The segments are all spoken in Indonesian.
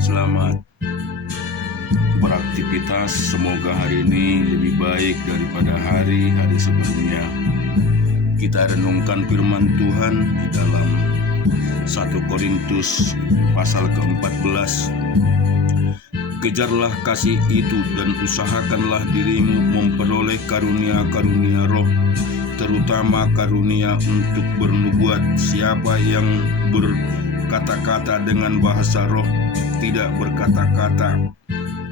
Selamat beraktivitas. Semoga hari ini lebih baik daripada hari-hari sebelumnya. Kita renungkan firman Tuhan di dalam 1 Korintus pasal ke-14. Kejarlah kasih itu dan usahakanlah dirimu memperoleh karunia-karunia roh, terutama karunia untuk bernubuat. Siapa yang berkata-kata dengan bahasa roh tidak berkata-kata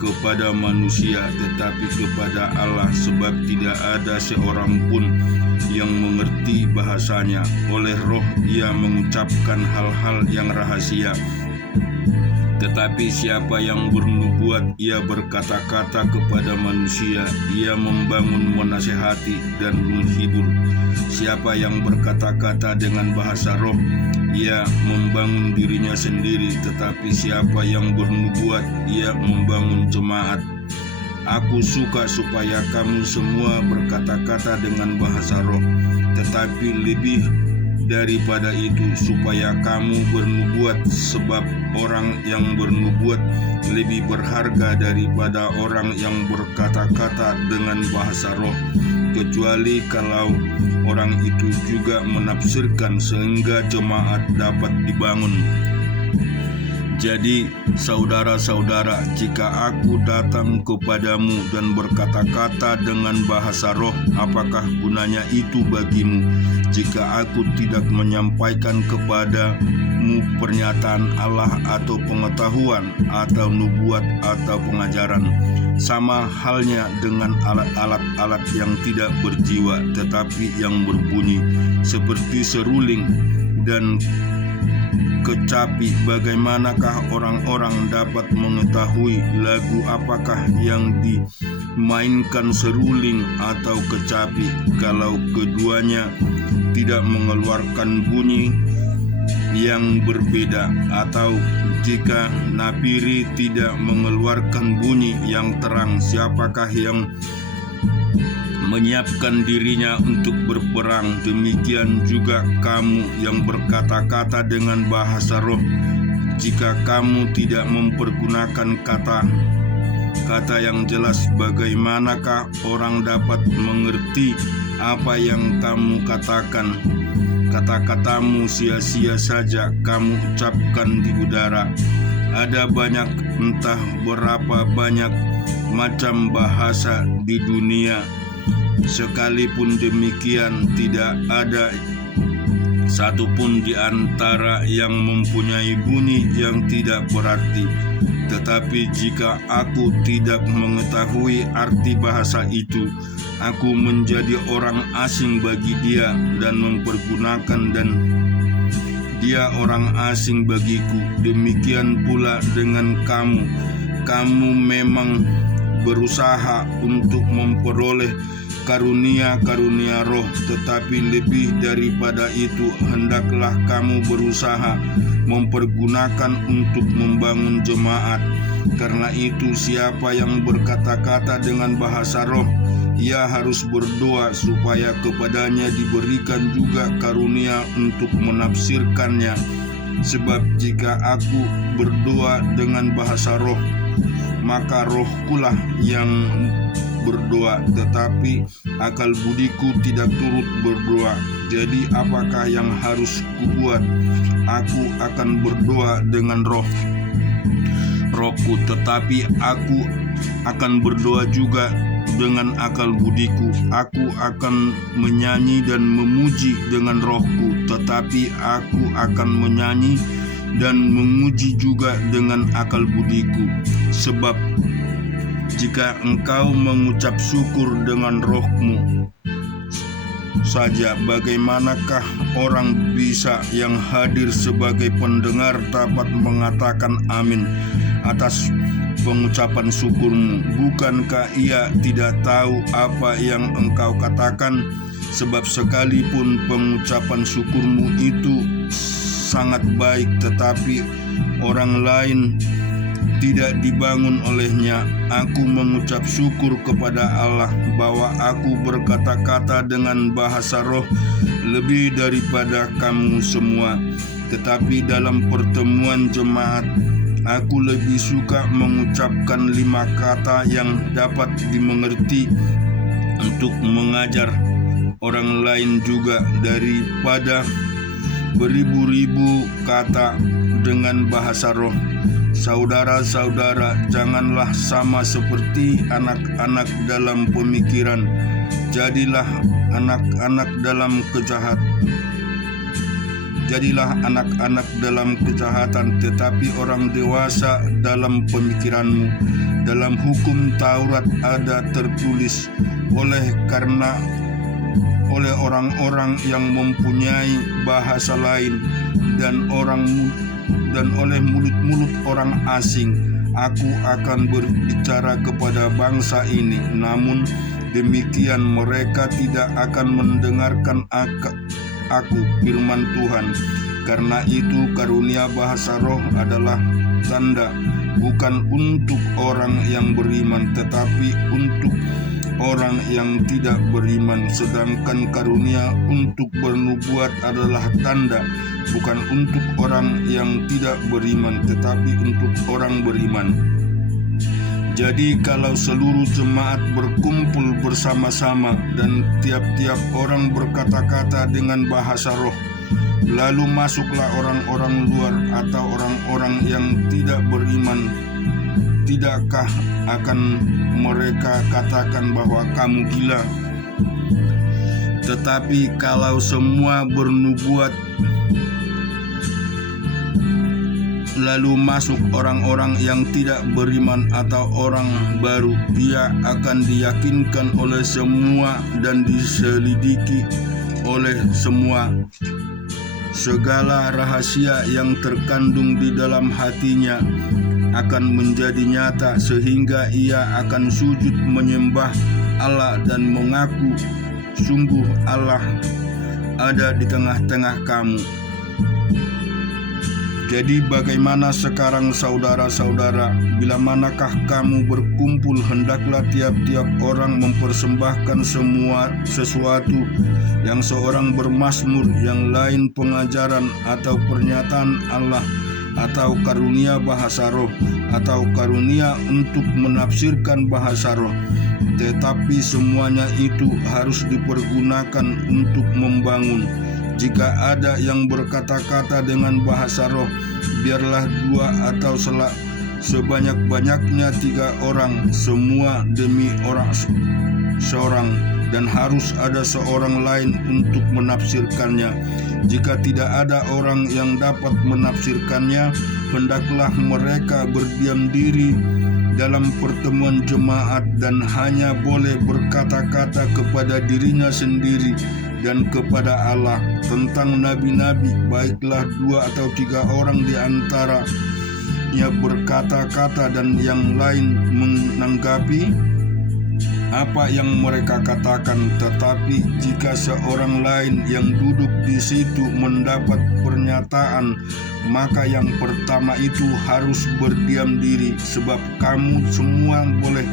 kepada manusia tetapi kepada Allah, sebab tidak ada seorang pun yang mengerti bahasanya. Oleh roh ia mengucapkan hal-hal yang rahasia. Tetapi siapa yang bernubuat, ia berkata-kata kepada manusia, ia membangun, menasihati, dan menghibur. Siapa yang berkata-kata dengan bahasa roh, ia membangun dirinya sendiri. Tetapi siapa yang bernubuat, ia membangun jemaat. Aku suka supaya kamu semua berkata-kata dengan bahasa roh, tetapi lebih daripada itu supaya kamu bernubuat, sebab orang yang bernubuat lebih berharga daripada orang yang berkata-kata dengan bahasa roh, kecuali kalau orang itu juga menafsirkan sehingga jemaat dapat dibangun. Jadi saudara-saudara, jika aku datang kepadamu dan berkata-kata dengan bahasa roh, apakah gunanya itu bagimu? Jika aku tidak menyampaikan kepadamu pernyataan Allah atau pengetahuan atau nubuat atau pengajaran, sama halnya dengan alat-alat yang tidak berjiwa tetapi yang berbunyi seperti seruling dan kecapi, bagaimanakah orang-orang dapat mengetahui lagu apakah yang dimainkan seruling atau kecapi kalau keduanya tidak mengeluarkan bunyi yang berbeda? Atau jika napiri tidak mengeluarkan bunyi yang terang, siapakah yang menyiapkan dirinya untuk berperang? Demikian juga kamu yang berkata-kata dengan bahasa roh, jika kamu tidak mempergunakan kata-kata yang jelas, bagaimanakah orang dapat mengerti apa yang kamu katakan? Kata-katamu sia-sia saja kamu ucapkan di udara. Ada banyak, entah berapa banyak macam bahasa di dunia. Sekalipun demikian, tidak ada satupun di antara yang mempunyai bunyi yang tidak berarti. Tetapi jika aku tidak mengetahui arti bahasa itu, aku menjadi orang asing bagi dia dan mempergunakan, dan dia orang asing bagiku. Demikian pula dengan kamu. Kamu memang berusaha untuk memperoleh karunia-karunia roh, tetapi lebih daripada itu hendaklah kamu berusaha mempergunakan untuk membangun jemaat. Karena itu siapa yang berkata-kata dengan bahasa roh, ia harus berdoa supaya kepadanya diberikan juga karunia untuk menafsirkannya. Sebab jika aku berdoa dengan bahasa roh, maka rohkulah yang berdoa, tetapi akal budiku tidak turut berdoa. Jadi apakah yang harus kubuat? Aku akan berdoa dengan rohku, tetapi aku akan berdoa juga dengan akal budiku. Aku akan menyanyi dan memuji dengan rohku, tetapi aku akan menyanyi dan memuji juga dengan akal budiku. Sebab jika engkau mengucap syukur dengan rohmu saja, bagaimanakah orang bisa yang hadir sebagai pendengar dapat mengatakan amin atas pengucapan syukurmu? Bukankah ia tidak tahu apa yang engkau katakan? Sebab sekalipun pengucapan syukurmu itu sangat baik, tetapi orang lain tidak dibangun olehnya. Aku mengucap syukur kepada Allah bahwa aku berkata-kata dengan bahasa roh lebih daripada kamu semua. Tetapi dalam pertemuan jemaat Aku lebih suka mengucapkan 5 kata yang dapat dimengerti untuk mengajar orang lain juga daripada beribu-ribu kata dengan bahasa roh. Saudara-saudara, janganlah sama seperti anak-anak dalam pemikiran. Jadilah anak-anak dalam kejahatan, tetapi orang dewasa dalam pemikiranmu. Dalam hukum Taurat ada tertulis, oleh orang-orang yang mempunyai bahasa lain dan oleh mulut-mulut orang asing, aku akan berbicara kepada bangsa ini. Namun demikian mereka tidak akan mendengarkan aku, firman Tuhan. Karena itu karunia bahasa roh adalah tanda, bukan untuk orang yang beriman, tetapi untuk orang yang tidak beriman. Sedangkan karunia untuk bernubuat adalah tanda, bukan untuk orang yang tidak beriman, tetapi untuk orang beriman. Jadi kalau seluruh jemaat berkumpul bersama-sama dan tiap-tiap orang berkata-kata dengan bahasa roh, lalu masuklah orang-orang luar atau orang-orang yang tidak beriman, tidakkah akan mereka katakan bahwa kamu gila? Tetapi kalau semua bernubuat, lalu masuk orang-orang yang tidak beriman atau orang baru, ia akan diyakinkan oleh semua dan diselidiki oleh semua. Segala rahasia yang terkandung di dalam hatinya akan menjadi nyata, sehingga ia akan sujud menyembah Allah dan mengaku, sungguh Allah ada di tengah-tengah kamu. Jadi bagaimana sekarang saudara-saudara? Bila manakah kamu berkumpul, hendaklah tiap-tiap orang mempersembahkan sesuatu, yang seorang bermazmur, yang lain pengajaran atau pernyataan Allah, atau karunia bahasa roh, atau karunia untuk menafsirkan bahasa roh. Tetapi semuanya itu harus dipergunakan untuk membangun. Jika ada yang berkata-kata dengan bahasa roh, biarlah 2 atau sebanyak-banyaknya 3 orang, semua demi orang seorang, dan harus ada seorang lain untuk menafsirkannya. Jika tidak ada orang yang dapat menafsirkannya, hendaklah mereka berdiam diri dalam pertemuan jemaat dan hanya boleh berkata-kata kepada dirinya sendiri dan kepada Allah. Tentang nabi-nabi, baiklah 2 atau 3 orang di antaranya berkata-kata dan yang lain menanggapi apa yang mereka katakan. Tetapi jika seorang lain yang duduk di situ mendapat pernyataan, maka yang pertama itu harus berdiam diri, sebab kamu semua boleh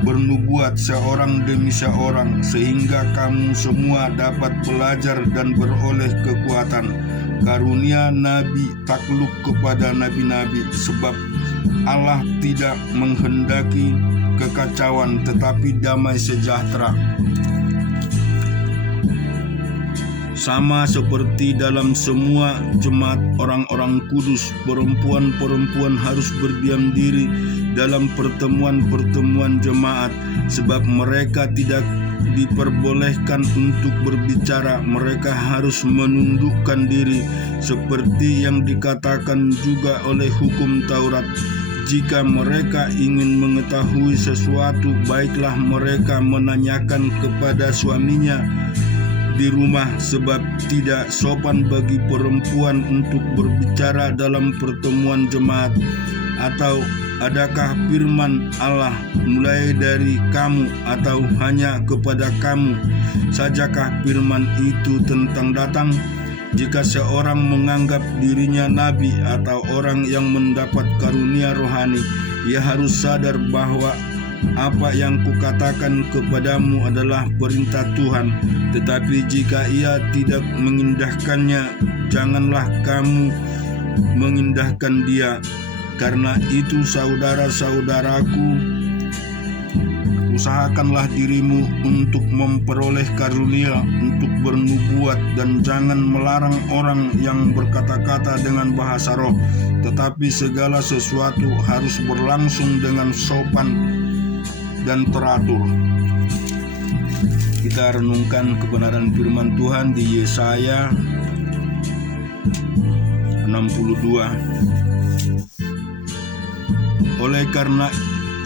bernubuat seorang demi seorang, sehingga kamu semua dapat belajar dan beroleh kekuatan. Karunia nabi takluk kepada nabi-nabi, sebab Allah tidak menghendaki kekacauan tetapi damai sejahtera. Sama seperti dalam semua jemaat orang-orang kudus, perempuan-perempuan harus berdiam diri dalam pertemuan-pertemuan jemaat, sebab mereka tidak diperbolehkan untuk berbicara. Mereka harus menundukkan diri, seperti yang dikatakan juga oleh hukum Taurat. Jika mereka ingin mengetahui sesuatu, baiklah mereka menanyakan kepada suaminya di rumah, sebab tidak sopan bagi perempuan untuk berbicara dalam pertemuan jemaat. Atau adakah firman Allah mulai dari kamu, atau hanya kepada kamu sajakah firman itu tentang datang? Jika seorang menganggap dirinya nabi atau orang yang mendapat karunia rohani, ia harus sadar bahwa apa yang kukatakan kepadamu adalah perintah Tuhan. Tetapi jika ia tidak mengindahkannya, janganlah kamu mengindahkan dia. Karena itu saudara-saudaraku, usahakanlah dirimu untuk memperoleh karunia untuk bernubuat, dan jangan melarang orang yang berkata-kata dengan bahasa roh, tetapi segala sesuatu harus berlangsung dengan sopan dan teratur. Kita renungkan kebenaran firman Tuhan di Yesaya 62. Oleh karena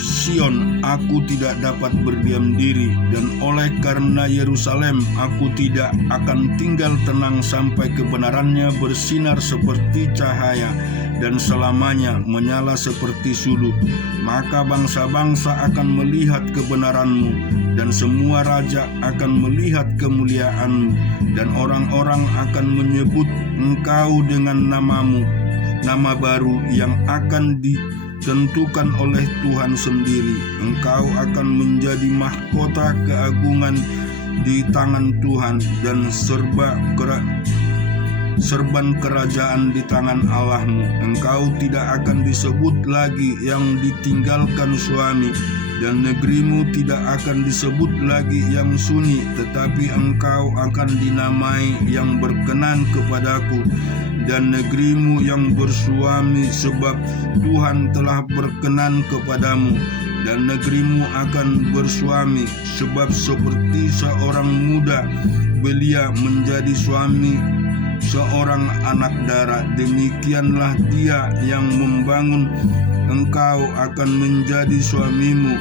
Sion aku tidak dapat berdiam diri, dan oleh karena Yerusalem aku tidak akan tinggal tenang sampai kebenarannya bersinar seperti cahaya dan selamanya menyala seperti sulu. Maka bangsa-bangsa akan melihat kebenaranmu, dan semua raja akan melihat kemuliaanmu, dan orang-orang akan menyebut engkau dengan namamu, nama baru yang akan ditentukan oleh Tuhan sendiri. Engkau akan menjadi mahkota keagungan di tangan Tuhan, dan serban kerajaan di tangan Allahmu. Engkau tidak akan disebut lagi yang ditinggalkan suami, dan negerimu tidak akan disebut lagi yang sunyi, tetapi engkau akan dinamai yang berkenan kepadaku, dan negerimu yang bersuami, sebab Tuhan telah berkenan kepadamu. Dan negerimu akan bersuami, sebab seperti seorang muda belia menjadi suami seorang anak darah, demikianlah dia yang membangun engkau akan menjadi suamimu.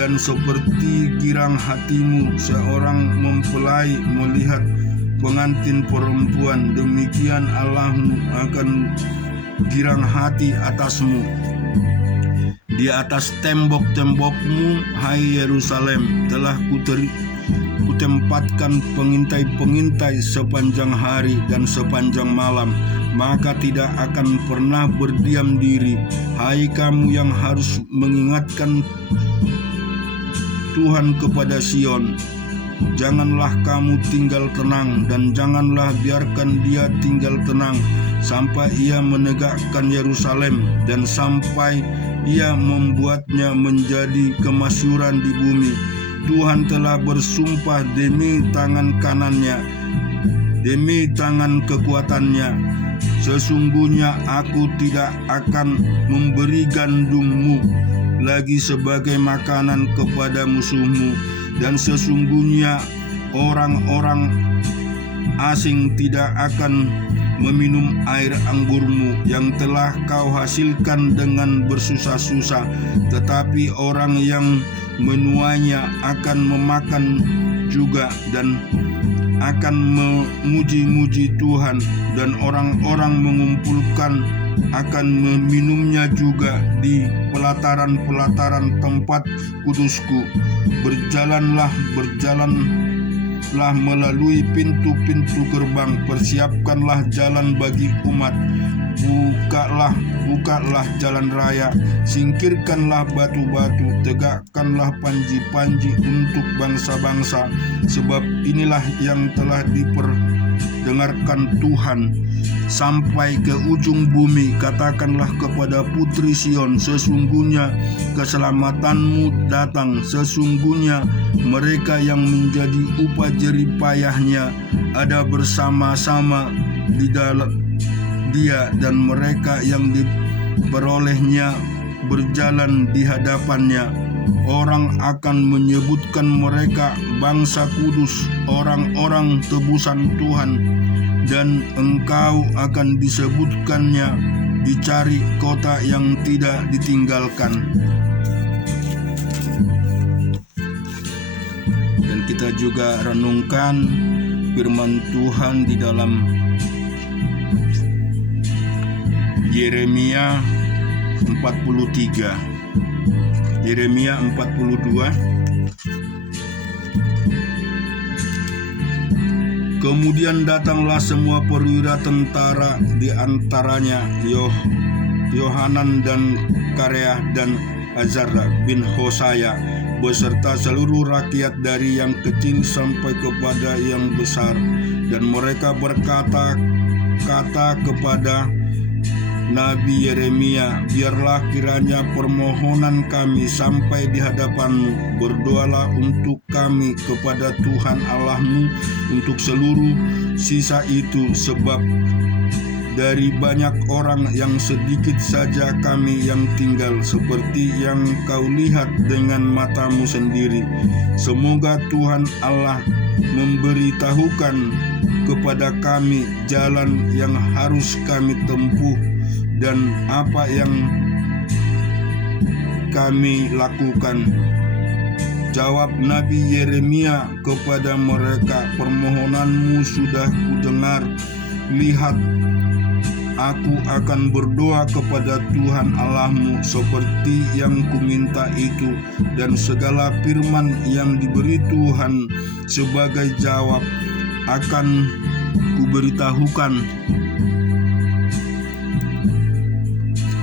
Dan seperti girang hatimu seorang mempelai melihat pengantin perempuan, demikian Allahmu akan girang hati atasmu. Di atas tembok-tembokmu, hai Yerusalem, telah kutempatkan pengintai-pengintai sepanjang hari dan sepanjang malam, maka tidak akan pernah berdiam diri. Hai kamu yang harus mengingatkan Tuhan kepada Sion, janganlah kamu tinggal tenang, dan janganlah biarkan dia tinggal tenang sampai ia menegakkan Yerusalem, dan sampai ia membuatnya menjadi kemasyhuran di bumi. Tuhan telah bersumpah demi tangan kanannya, demi tangan kekuatannya, sesungguhnya aku tidak akan memberi gandummu lagi sebagai makanan kepada musuhmu, dan sesungguhnya orang-orang asing tidak akan meminum air anggurmu yang telah kau hasilkan dengan bersusah-susah, tetapi orang yang menuainya akan memakan juga dan akan memuji-muji Tuhan, dan orang-orang mengumpulkan akan meminumnya juga di pelataran-pelataran tempat kudusku. Berjalanlah melalui pintu-pintu gerbang, persiapkanlah jalan bagi umat, bukalah jalan raya, singkirkanlah batu-batu, tegakkanlah panji-panji untuk bangsa-bangsa, sebab inilah yang telah diperdengarkan Tuhan sampai ke ujung bumi. Katakanlah kepada putri Sion, sesungguhnya keselamatanmu datang, sesungguhnya mereka yang menjadi upah jerih payahnya ada bersama-sama di dalam dia, dan mereka yang diperolehnya berjalan di hadapannya. Orang akan menyebutkan mereka bangsa kudus, orang-orang tebusan Tuhan, dan engkau akan disebutkannya dicari kota yang tidak ditinggalkan. Dan kita juga renungkan firman Tuhan di dalam Yeremia 43. Yeremia 42. Kemudian datanglah semua perwira tentara, di antaranya Yohanan dan Kareah dan Azara bin Hosaya, beserta seluruh rakyat dari yang kecil sampai kepada yang besar. Dan mereka berkata-kata kepada Nabi Yeremia, biarlah kiranya permohonan kami sampai di hadapan-Mu. Berdoalah untuk kami kepada Tuhan Allah-Mu untuk seluruh sisa itu, sebab dari banyak orang yang sedikit saja kami yang tinggal, seperti yang Kau lihat dengan mata-Mu sendiri. Semoga Tuhan Allah memberitahukan kepada kami jalan yang harus kami tempuh dan apa yang kami lakukan. Jawab Nabi Yeremia kepada mereka, permohonan-mu sudah kudengar. Lihat, aku akan berdoa kepada Tuhan Allah-mu seperti yang kuminta itu, dan segala firman yang diberi Tuhan sebagai jawab akan kuberitahukan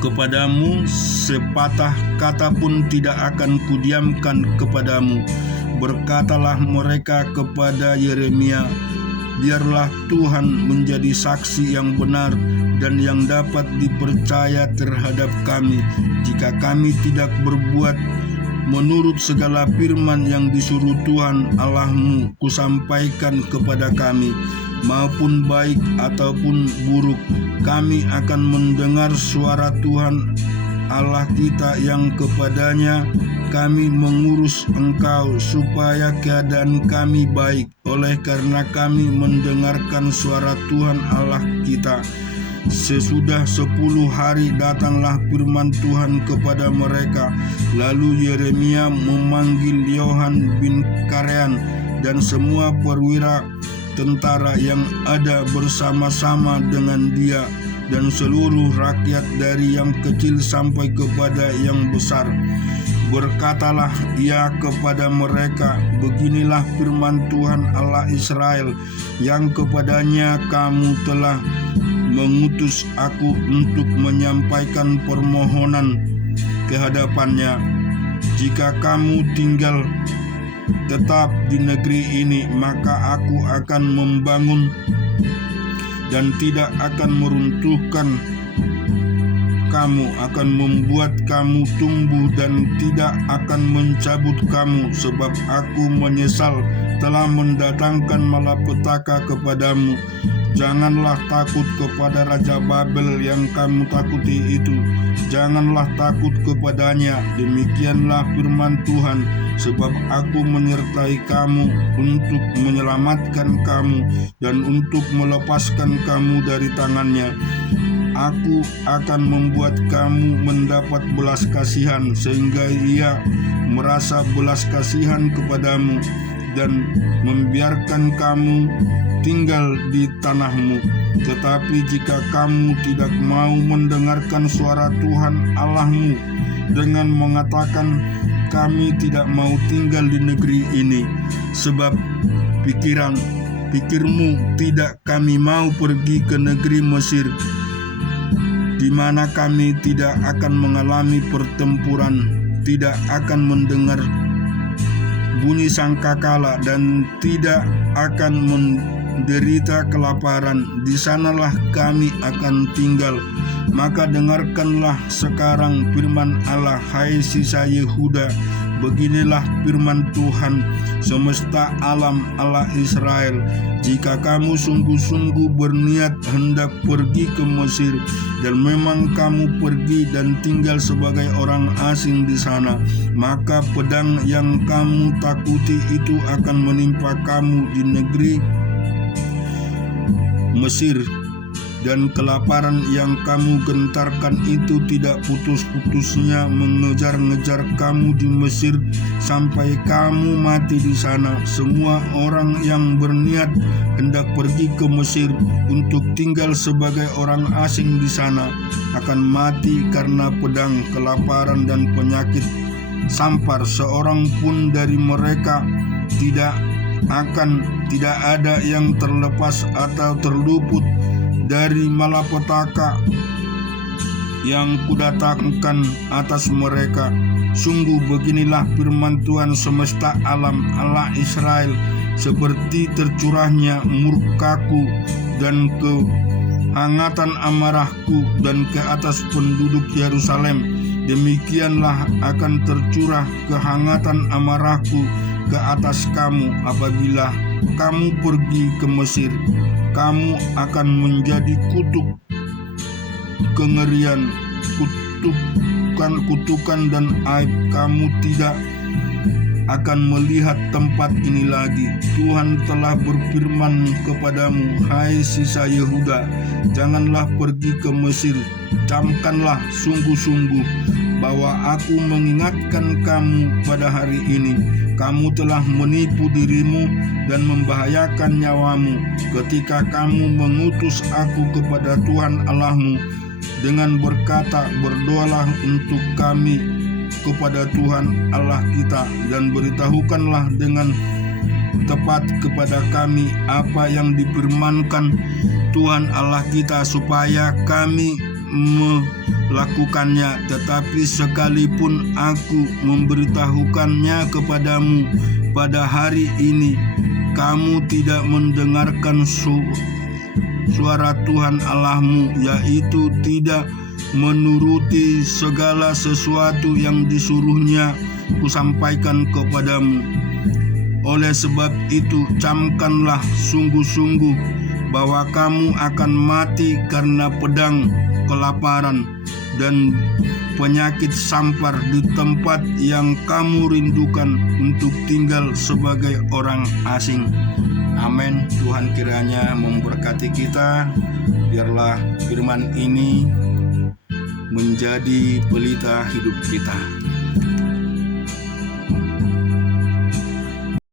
kepadamu, sepatah kata pun tidak akan kudiamkan kepadamu. Berkatalah mereka kepada Yeremia, biarlah Tuhan menjadi saksi yang benar dan yang dapat dipercaya terhadap kami, jika kami tidak berbuat menurut segala firman yang disuruh Tuhan Allah-mu kusampaikan kepada kami, maupun baik ataupun buruk. Kami akan mendengar suara Tuhan Allah kita yang kepadanya kami mengurus Engkau supaya keadaan kami baik, oleh karena kami mendengarkan suara Tuhan Allah kita. Sesudah 10 hari datanglah firman Tuhan kepada mereka. Lalu Yeremia memanggil Yohan bin Karean dan semua perwira tentara yang ada bersama-sama dengan dia, dan seluruh rakyat dari yang kecil sampai kepada yang besar. Berkatalah ia kepada mereka, beginilah firman Tuhan Allah Israel, yang kepadanya kamu telah mengutus aku untuk menyampaikan permohonan ke hadapannya. Jika kamu tinggal tetap di negeri ini, maka aku akan membangun dan tidak akan meruntuhkan kamu, akan membuat kamu tumbuh dan tidak akan mencabut kamu, sebab aku menyesal telah mendatangkan malapetaka kepadamu. Janganlah takut kepada Raja Babel yang kamu takuti itu. Janganlah takut kepadanya. Demikianlah firman Tuhan, sebab aku menyertai kamu untuk menyelamatkan kamu dan untuk melepaskan kamu dari tangannya. Aku akan membuat kamu mendapat belas kasihan, sehingga ia merasa belas kasihan kepadamu dan membiarkan kamu tinggal di tanahmu. Tetapi jika kamu tidak mau mendengarkan suara Tuhan Allahmu dengan mengatakan, kami tidak mau tinggal di negeri ini, sebab pikirmu tidak kami mau pergi ke negeri Mesir, di mana kami tidak akan mengalami pertempuran, tidak akan mendengar bunyi sangkakala, dan tidak akan menderita kelaparan. Di sanalah kami akan tinggal. Maka dengarkanlah sekarang firman Allah, hai sisa Yehuda. Beginilah firman Tuhan semesta alam Allah Israel. Jika kamu sungguh-sungguh berniat hendak pergi ke Mesir, dan memang kamu pergi dan tinggal sebagai orang asing di sana, maka pedang yang kamu takuti itu akan menimpa kamu di negeri Mesir, dan kelaparan yang kamu gentarkan itu tidak putus-putusnya mengejar-ngejar kamu di Mesir sampai kamu mati di sana. Semua orang yang berniat hendak pergi ke Mesir untuk tinggal sebagai orang asing di sana akan mati karena pedang, kelaparan, dan penyakit sampar. Seorang pun dari mereka tidak ada yang terlepas atau terluput dari malapetaka yang kudatangkan atas mereka. Sungguh beginilah firman Tuhan semesta alam Allah Israel, seperti tercurahnya murkaku dan hangatan amarahku dan ke atas penduduk Yerusalem. Demikianlah akan tercurah kehangatan amarahku ke atas kamu apabila kamu pergi ke Mesir. Kamu akan menjadi kutuk kengerian, kutukan dan aib. Kamu tidak akan melihat tempat ini lagi. Tuhan telah berfirman kepadamu, hai sisa Yehuda, janganlah pergi ke Mesir. Camkanlah sungguh-sungguh bahwa aku mengingatkan kamu pada hari ini. Kamu telah menipu dirimu dan membahayakan nyawamu ketika kamu mengutus aku kepada Tuhan Allahmu dengan berkata, berdoalah untuk kami kepada Tuhan Allah kita dan beritahukanlah dengan tepat kepada kami apa yang difirmankan Tuhan Allah kita supaya kami melakukannya. Tetapi sekalipun aku memberitahukannya kepadamu pada hari ini, kamu tidak mendengarkan suara Tuhan Allahmu, yaitu tidak menuruti segala sesuatu yang disuruhnya kusampaikan kepadamu. Oleh sebab itu, camkanlah sungguh-sungguh bahwa kamu akan mati karena pedang, kelaparan, dan penyakit sampar di tempat yang kamu rindukan untuk tinggal sebagai orang asing. Amin. Tuhan kiranya memberkati kita. Biarlah firman ini menjadi pelita hidup kita.